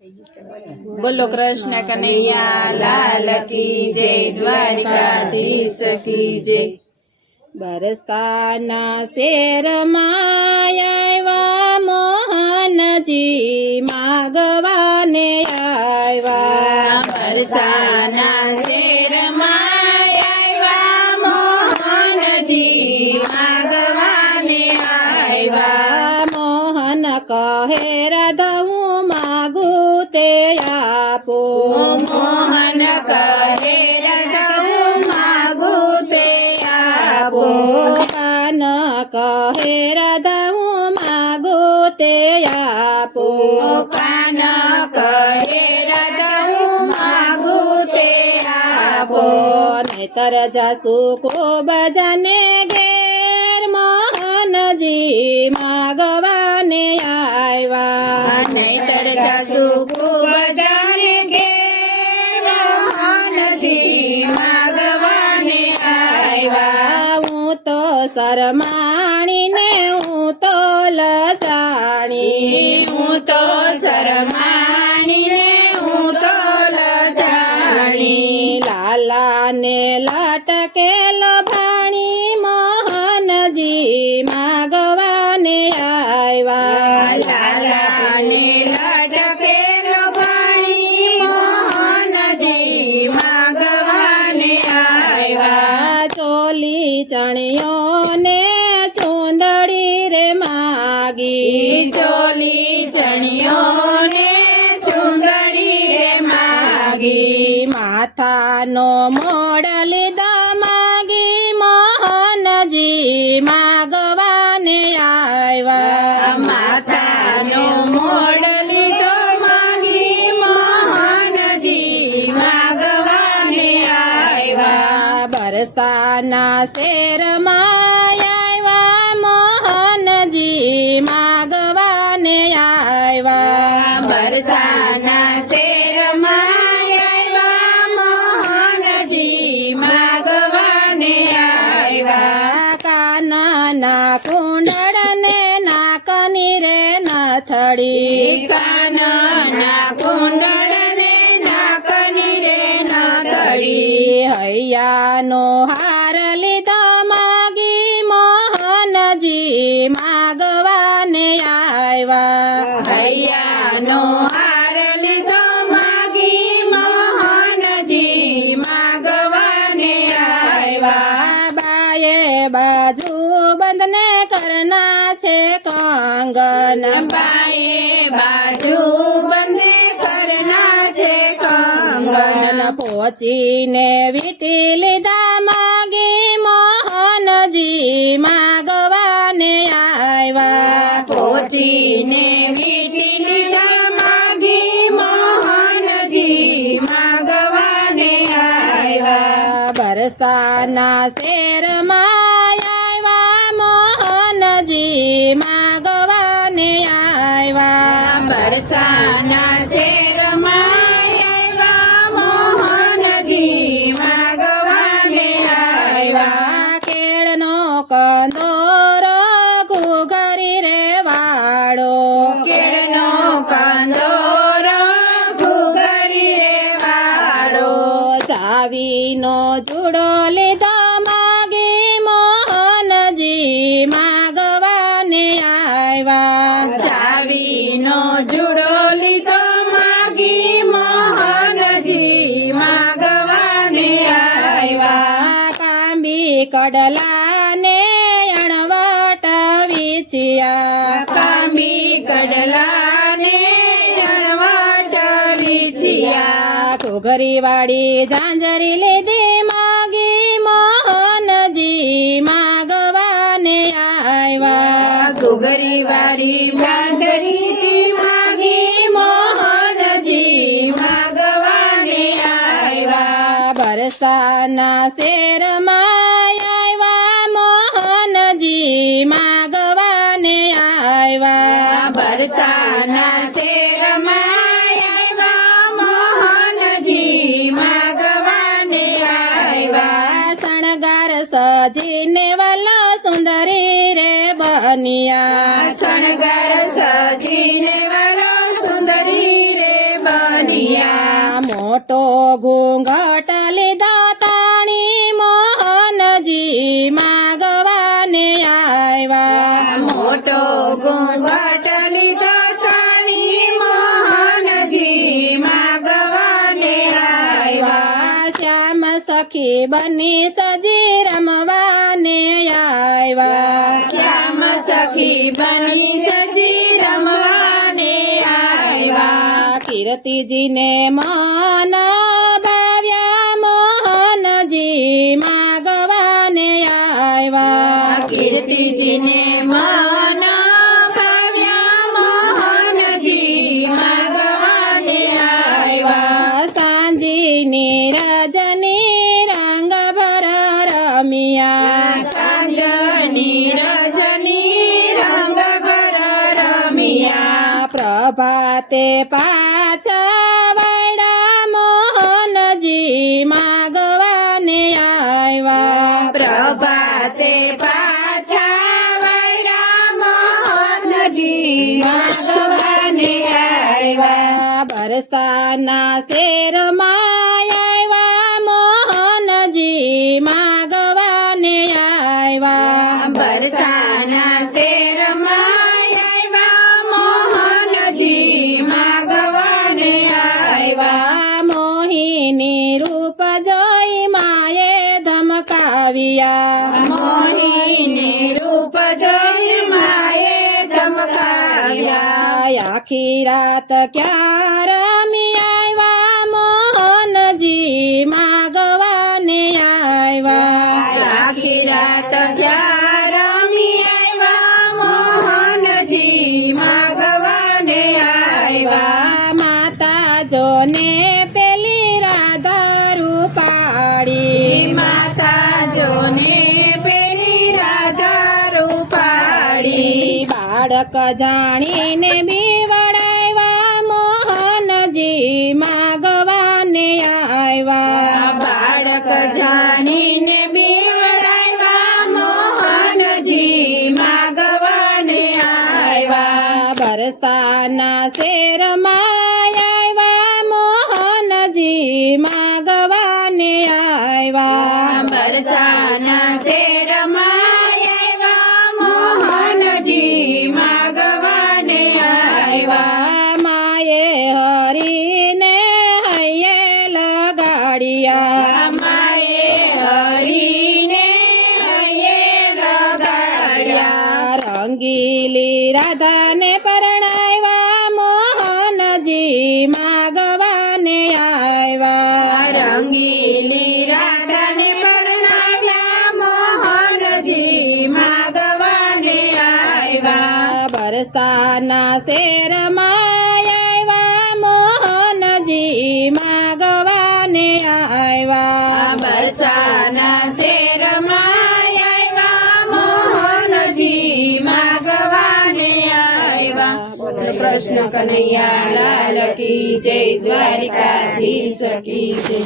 बोलो कृष्ण कन्हैया लाल की जय, द्वारिकाधीश की जय। बरसाना शेर माया मोहनजी मागवाने आयवा। बरसाना शेर माया मोहनजी मागवाने आयवा। मोहन कहे राधऊ मागू ते आपो। मोहन कहे राधऊ मागू ते आपो। कान कहे राधऊ मागू ते आपो। कान कहे राधऊ मागू ते आपो। नैतर जासू को बजाने घेर मोहनजी मागवाने आयवा। नैतर जासू को बजाने घेर मोहनजी मागवाने आयवा। હું તો શરમાણી ને હું તો લજાણી। હું તો શરમાણી ને હું તો લજાણી। લાલા ને લટકેલ ભાણી મોહનજી માગવાને આયવા। લાલા ને લટકેલ ભાણી મોહનજી માગવાને આયવા। ચોલી ચણિયો ને ચૂંદડી રે માગી। ચોલી ચણિયો ને ચુંદડી રે માગી। માથાનો મોડ લીધો માગી મોહનજી માગવાને આયવા। માતાનો મોડ લીધો માગી મોહનજી માગવાને આયવા। બરસાના શેર માયા મોહનજી માગવાને આયવા। બરસાના શેરમાં આયવા મોહનજી માગવાને આયવા। કાનના કુંડળને નાકની રે નથડી। કાનના કુંડળને નાકની રે નાકડી। હૈયાનો હાર લીધો માગી મોહનજી માગવાને આયવા। હૈયાનો હાર લીધો માગી મોહનજી માગવાને આયવા। બાએ બાજુ બંધને કરના છે કંગન। બાએ બાજુ બંને કરના છે કંગન। પહોંચીને વીટી લીધા માગી મોહનજી માગવાને આયવા। પહોંચીને વીટી લીધા માગી મોહનજી માગવાને આયવા। બરસાના શેર માયા મોહનજી માગવાને આયવા। બરસાના શેરમાં આયવા મોહનજી માગવાને આયવા। કેળનો કંદોર ઘૂઘરી રે વાળો। કેળનો કંદોરો ઘૂઘરી રે વાળો। ચાવીનો જુડો લીધો માગી મોહનજી માગવાને આયવા। ચાવીનો જુડો લીધો માગી મોહનજી માગવાને આયવા। કાંબી કડલાને અણવટ વીછિયા। કાંબી કડલાને અણવટ વીછિયા। ઘૂઘરી વાળી ઝાંઝરી લીધી માગી મોહનજી માગવાને આયવા। ઘૂઘરી વાળી ઝાંઝરી માગી મોહનજી માગવાને આયવા। બરસાના શેર માયા મોહનજી માગવાને આયવા। બરસાના શેરમાં આયવા મોહનજી માગવાને આયવા। શણગાર સજીને વાલો સુંદરી રે બનિયા। શણગાર સજીને વાલો સુંદરી રે બની સજી રમવાને આવ્યા શ્યામ સખી બની સજી રમવાને આવ્યા કીર્તિજીને મન ભાવ્યા મોહનજી માગવાને આવ્યા કીર્તિજીને મન ભાવ્યા મોહનજી માગવાને આવ્યા સાંજની રજની રંગ ભર રમિયા સાંજની રજની રંગ ભર રમિયા પ્રભાતે પાછા વૈડા મોહનજી માગવાને આવ્યા પ્રભાતે પાછા વૈડા મોહનજી માગવાને આવ્યા બરસાના શેરમાં આવ્યા મોહનજી માગવાને આવ્યા બરસાના શેરમાં આવ્યા મોહનજી માગવાને આવ્યા મોહિની રૂપ જોઈ માએ ધમકાવ્યા મોહિની રૂપ જોઈ માએ ધમકાવ્યા આખી રાત ક્યાં રમી આવ્યા મોહનજી માગવાને આવ્યા આખી રાત ક્યાં રમી આવ્યા મોહનજી માગવાને આવ્યા માતા જોને પેલી રાધા રૂપાળી માતા જોને પેલી રાધા રૂપાળી બાળક જાણીને બીવડાવ્યા મોહનજી માગવાને આવ્યા બાળક જાણીને બીવડાવ્યા મોહનજી માગવાને આવ્યા બરસાના શેરમાં આવ્યા મોહનજી માગવાને આવ્યા બરસાના શેરમાં આવ્યા મોહનજી માગવાને આવ્યા માએ હરીને હૈયે લગાડ્યા માએ હરીને હૈયે લગાડ્યા રંગીલી રાધાને પરણાવ્યા મોહનજી માગવાને આવ્યા રંગીલી રાધાને પરણાવ્યા મોહનજી માગવાને આવ્યા બરસાના શેરમાં આવ્યા મોહનજી માગવાને આવ્યા બરસાના શેરમાં આવ્યા મોહનજી માગવાને આવ્યા બોલો કૃષ્ણ કનૈયા લાલ કી જય દ્વારિકાધીશ કી જય